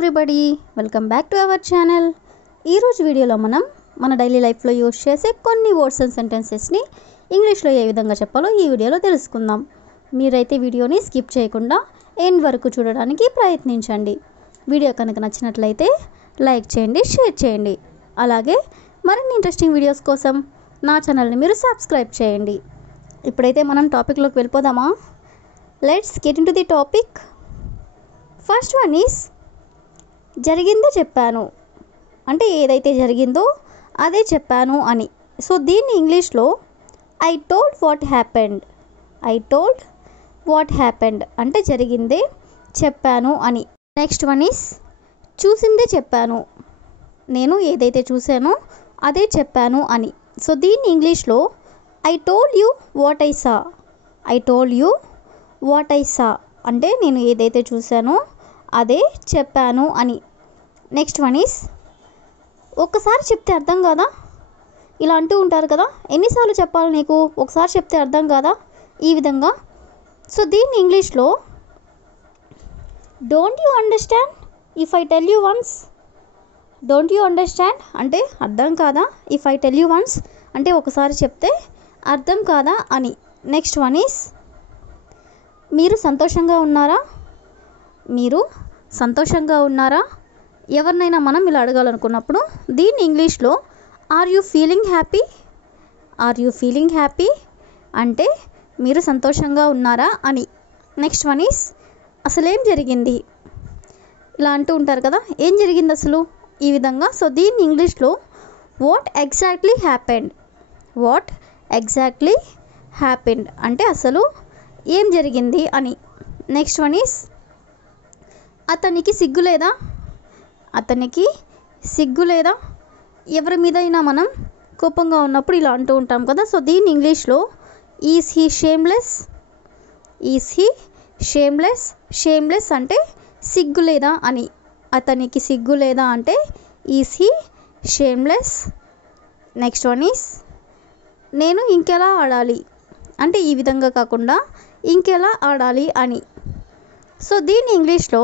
Everybody, welcome back to our channel. ఈరోజు వీడియోలో మనం మన డైలీ లైఫ్లో యూజ్ చేసే కొన్ని వర్డ్స్ అండ్ సెంటెన్సెస్ని ఇంగ్లీష్లో ఏ విధంగా చెప్పాలో ఈ వీడియోలో తెలుసుకుందాం. మీరైతే వీడియోని స్కిప్ చేయకుండా ఎండ్ వరకు చూడడానికి ప్రయత్నించండి. వీడియో కనుక నచ్చినట్లయితే లైక్ చేయండి, షేర్ చేయండి. అలాగే మరిన్ని ఇంట్రెస్టింగ్ వీడియోస్ కోసం నా ఛానల్ని మీరు సబ్స్క్రైబ్ చేయండి. ఇప్పుడైతే మనం టాపిక్లోకి వెళ్ళిపోదామా? Let's get in to the topic. First one is జరిగిందే చెప్పాను, అంటే ఏదైతే జరిగిందో అదే చెప్పాను అని. సో దీన్ని ఇంగ్లీష్లో I told what happened. I told what happened అంటే జరిగిందే చెప్పాను అని. నెక్స్ట్ వన్ ఈస్ చూసిందే చెప్పాను, నేను ఏదైతే చూశానో అదే చెప్పాను అని. సో దీన్ని ఇంగ్లీష్లో I told you what I saw. I told you what I saw అంటే నేను ఏదైతే చూశానో అదే చెప్పాను అని. నెక్స్ట్ వన్ ఈస్ ఒక్కసారి చెప్తే అర్థం కాదా, ఇలా అంటూ ఉంటారు కదా, ఎన్నిసార్లు చెప్పాలి నీకు, ఒకసారి చెప్తే అర్థం కాదా, ఈ విధంగా. సో దీన్ని ఇంగ్లీష్లో don't you understand if I tell you once. Don't you understand అంటే అర్థం కాదా, if I tell you once అంటే ఒకసారి చెప్తే అర్థం కాదా అని. నెక్స్ట్ వన్ ఈస్ మీరు సంతోషంగా ఉన్నారా. మీరు సంతోషంగా ఉన్నారా ఎవరినైనా మనం ఇలా అడగాలనుకున్నప్పుడు దీన్ని ఇంగ్లీష్లో are you feeling happy. Are you feeling happy అంటే మీరు సంతోషంగా ఉన్నారా అని. నెక్స్ట్ వన్ ఈస్ అసలేం జరిగింది, ఇలా అంటూ ఉంటారు కదా, ఏం జరిగింది అసలు, ఈ విధంగా. సో దీన్ని ఇంగ్లీష్లో what exactly happened. What exactly happened అంటే అసలు ఏం జరిగింది అని. నెక్స్ట్ వన్ ఈస్ అతనికి సిగ్గు లేదా. అతనికి సిగ్గు లేదా ఎవరి మీదైనా మనం కోపంగా ఉన్నప్పుడు ఇలా అంటూ ఉంటాం కదా. సో దీన్ని ఇంగ్లీష్లో is he shameless. Is he shameless. Shameless అంటే సిగ్గు లేదా అని. అతనికి సిగ్గు లేదా అంటే is he shameless. Next one is నేను ఇంకెలా ఆడాలి అంటే ఈ విధంగా కాకుండా ఇంకెలా ఆడాలి అని. సో దీన్ని ఇంగ్లీష్లో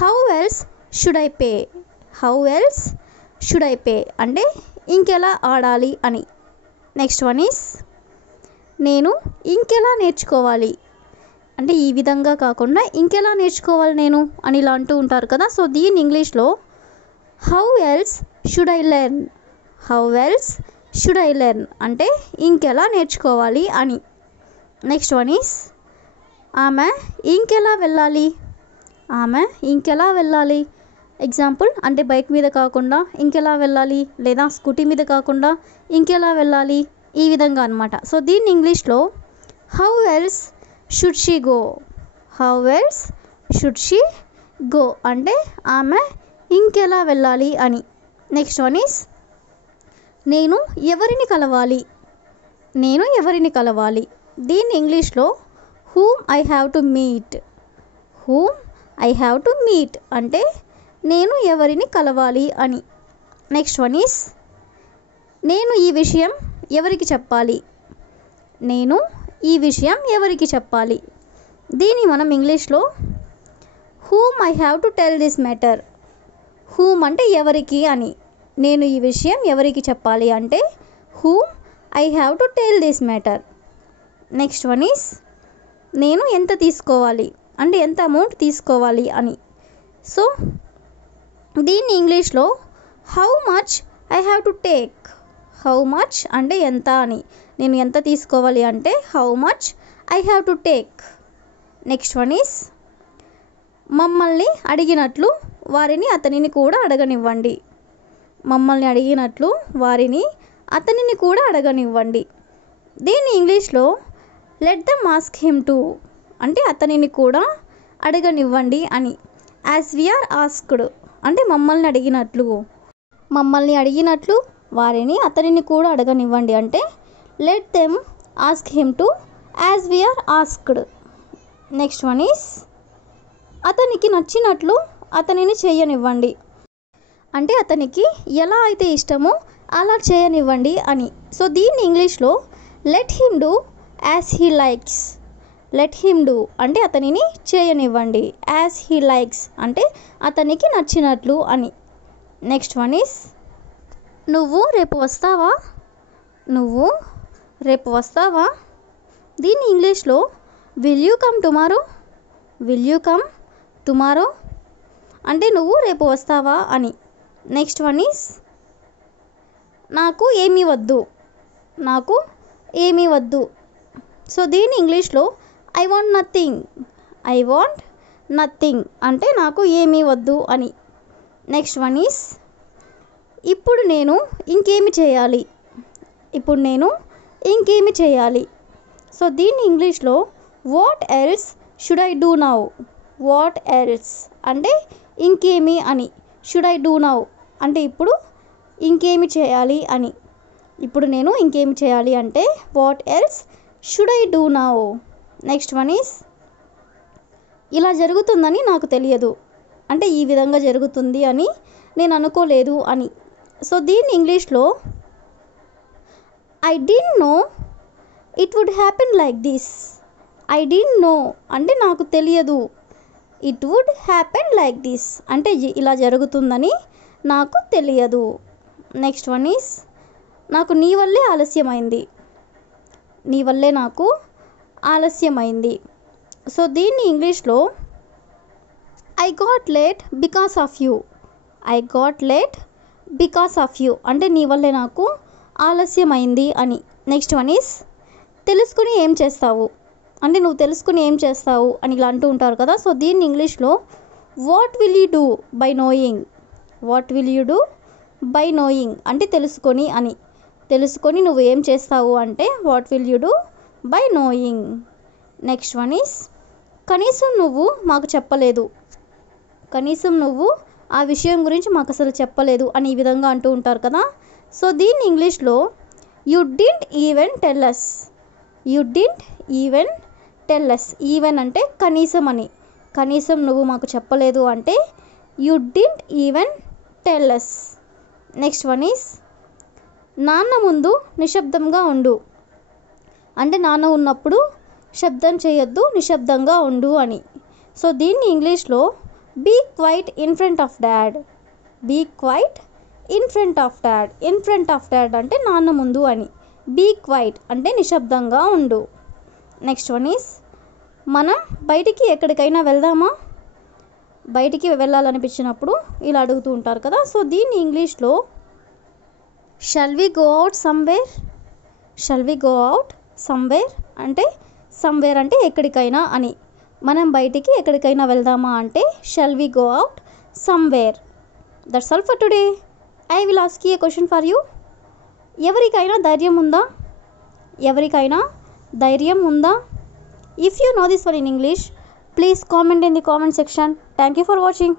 how else should I pay. How else should I pay అంటే ఇంకెలా ఆడాలి అని. నెక్స్ట్ వన్ ఈస్ నేను ఇంకెలా నేర్చుకోవాలి అంటే ఈ విధంగా కాకుండా ఇంకెలా నేర్చుకోవాలి నేను అని ఇలా అంటూ ఉంటారు కదా. సో దీన్ని ఇంగ్లీష్లో how else should I learn. How else should I learn అంటే ఇంకెలా నేర్చుకోవాలి అని. నెక్స్ట్ వన్ ఈస్ ఆమె ఇంకెలా వెళ్ళాలి. ఆమె ఇంకెలా వెళ్ళాలి ఎగ్జాంపుల్ అంటే బైక్ మీద కాకుండా ఇంకెలా వెళ్ళాలి, లేదా స్కూటీ మీద కాకుండా ఇంకెలా వెళ్ళాలి, ఈ విధంగా అనమాట. సో దీన్ని ఇంగ్లీష్లో how else should she go. How else should she go అంటే ఆమె ఇంకెలా వెళ్ళాలి అని. నెక్స్ట్ వన్ ఈస్ నేను ఎవరిని కలవాలి. నేను ఎవరిని కలవాలి దీన్ని ఇంగ్లీష్లో whom I have to meet. Whom I have to meet అంటే నేను ఎవరిని కలవాలి అని. నెక్స్ట్ వన్ ఈస్ నేను ఈ విషయం ఎవరికి చెప్పాలి. నేను ఈ విషయం ఎవరికి చెప్పాలి దీన్ని మనం ఇంగ్లీష్లో whom I have to tell this matter. Whom అంటే ఎవరికి అని, నేను ఈ విషయం ఎవరికి చెప్పాలి అంటే whom I have to tell this matter. Next one is నేను ఎంత తీసుకోవాలి అంటే ఎంత అమౌంట్ తీసుకోవాలి అని. సో దీన్ని ఇంగ్లీష్లో how much I have to take. How much అంటే ఎంత అని, నేను ఎంత తీసుకోవాలి అంటే how much I have to take. Next one is మమ్మల్ని అడిగినట్లు వారిని అతనిని కూడా అడగనివ్వండి. మమ్మల్ని అడిగినట్లు వారిని అతనిని కూడా అడగనివ్వండి దీన్ని ఇంగ్లీష్లో let them ask him to అంటే అతనిని కూడా అడగనివ్వండి అని. యాజ్ వి ఆర్ ఆస్క్డ్ అంటే మమ్మల్ని అడిగినట్లు. మమ్మల్ని అడిగినట్లు వారిని అతనిని కూడా అడగనివ్వండి అంటే let them ask him to as we are asked. Next one is అతనికి నచ్చినట్లు అతనిని చేయనివ్వండి అంటే అతనికి ఎలా అయితే ఇష్టమో అలా చేయనివ్వండి అని. సో దీన్ని ఇంగ్లీష్లో let him do as he likes. Let him do అంటే అతనిని చేయనివ్వండి. యాజ్ హీ లైక్స్ అంటే అతనికి నచ్చినట్లు అని. నెక్స్ట్ వన్ ఈస్ నువ్వు రేపు వస్తావా, నువ్వు రేపు వస్తావా. దీన్ని ఇంగ్లీష్లో will you come tomorrow, will you come tomorrow అంటే నువ్వు రేపు వస్తావా అని. నెక్స్ట్ వన్ ఈస్ నాకు ఏమీ వద్దు, నాకు ఏమీ వద్దు. సో దీన్ని ఇంగ్లీష్లో I want nothing, I want nothing అంటే నాకు ఏమీ వద్దు అని. నెక్స్ట్ వన్ ఈస్ ఇప్పుడు నేను ఇంకేమి చేయాలి, ఇప్పుడు నేను ఇంకేమి చేయాలి. సో దీన్ని ఇంగ్లీష్లో what else should I do now, what else అంటే ఇంకేమి అని. షుడ్ ఐ డూ నౌ అంటే ఇప్పుడు ఇంకేమి చేయాలి అని. ఇప్పుడు నేను ఇంకేమి చేయాలి అంటే what else should I do now. Next one is ఇలా జరుగుతుందని నాకు తెలియదు అంటే ఈ విధంగా జరుగుతుంది అని నేను అనుకోలేదు అని. సో దీన్ని ఇంగ్లీష్లో I didn't know it would happen like this, I didn't know అంటే నాకు తెలియదు, it would happen like this అంటే ఇలా జరుగుతుందని నాకు తెలియదు. నెక్స్ట్ వన్ ఈస్ నాకు నీ వల్లే ఆలస్యమైంది, నీ వల్లే నాకు ఆలస్యమైంది. సో దీన్ని ఇంగ్లీష్లో I got late because of you, I got late because of you అంటే నీ వల్లే నాకు ఆలస్యమైంది అని. నెక్స్ట్ వన్ ఈస్ తెలుసుకుని ఏం చేస్తావు అంటే నువ్వు తెలుసుకుని ఏం చేస్తావు అని ఇలా అంటూ ఉంటారు కదా. సో దీన్ని ఇంగ్లీష్లో what will you do by knowing, what will you do by knowing అంటే తెలుసుకొని అని. తెలుసుకొని నువ్వు ఏం చేస్తావు అంటే what will you do by knowing. Next one is కనీసం నువ్వు మాకు చెప్పలేదు, కనీసం నువ్వు ఆ విషయం గురించి మాకు అసలు చెప్పలేదు అని ఈ విధంగా అంటూ ఉంటారు కదా. సో దీన్ని ఇంగ్లీష్లో you didn't even tell us, you didn't even tell us even అంటే కనీసం అని. కనీసం నువ్వు మాకు చెప్పలేదు అంటే you didn't even tell us. Next one is నాన్న ముందు నిశ్శబ్దంగా ఉండు అంటే నాన్న ఉన్నప్పుడు శబ్దం చేయొద్దు, నిశ్శబ్దంగా ఉండు అని. సో దీన్ని ఇంగ్లీష్లో be quiet in front of dad, be quiet in front of dad, in front of dad అంటే నాన్న ముందు అని. బీ క్వైట్ అంటే నిశ్శబ్దంగా ఉండు. నెక్స్ట్ వన్ ఈస్ మనం బయటికి ఎక్కడికైనా వెళ్దామా, బయటికి వెళ్ళాలనిపించినప్పుడు ఇలా అడుగుతూ ఉంటారు కదా. సో దీన్ని ఇంగ్లీష్లో shall we go out somewhere, shall we go out somewhere అంటే సమ్వేర్ అంటే ఎక్కడికైనా అని. మనం బయటికి ఎక్కడికైనా వెళ్దామా అంటే shall we go out somewhere. That's all for today. I will ask you a question for you. ఎవరికైనా ధైర్యం ఉందా, ఎవరికైనా ధైర్యం ఉందా? If you know this one in English, please comment in the comment section. Thank you for watching.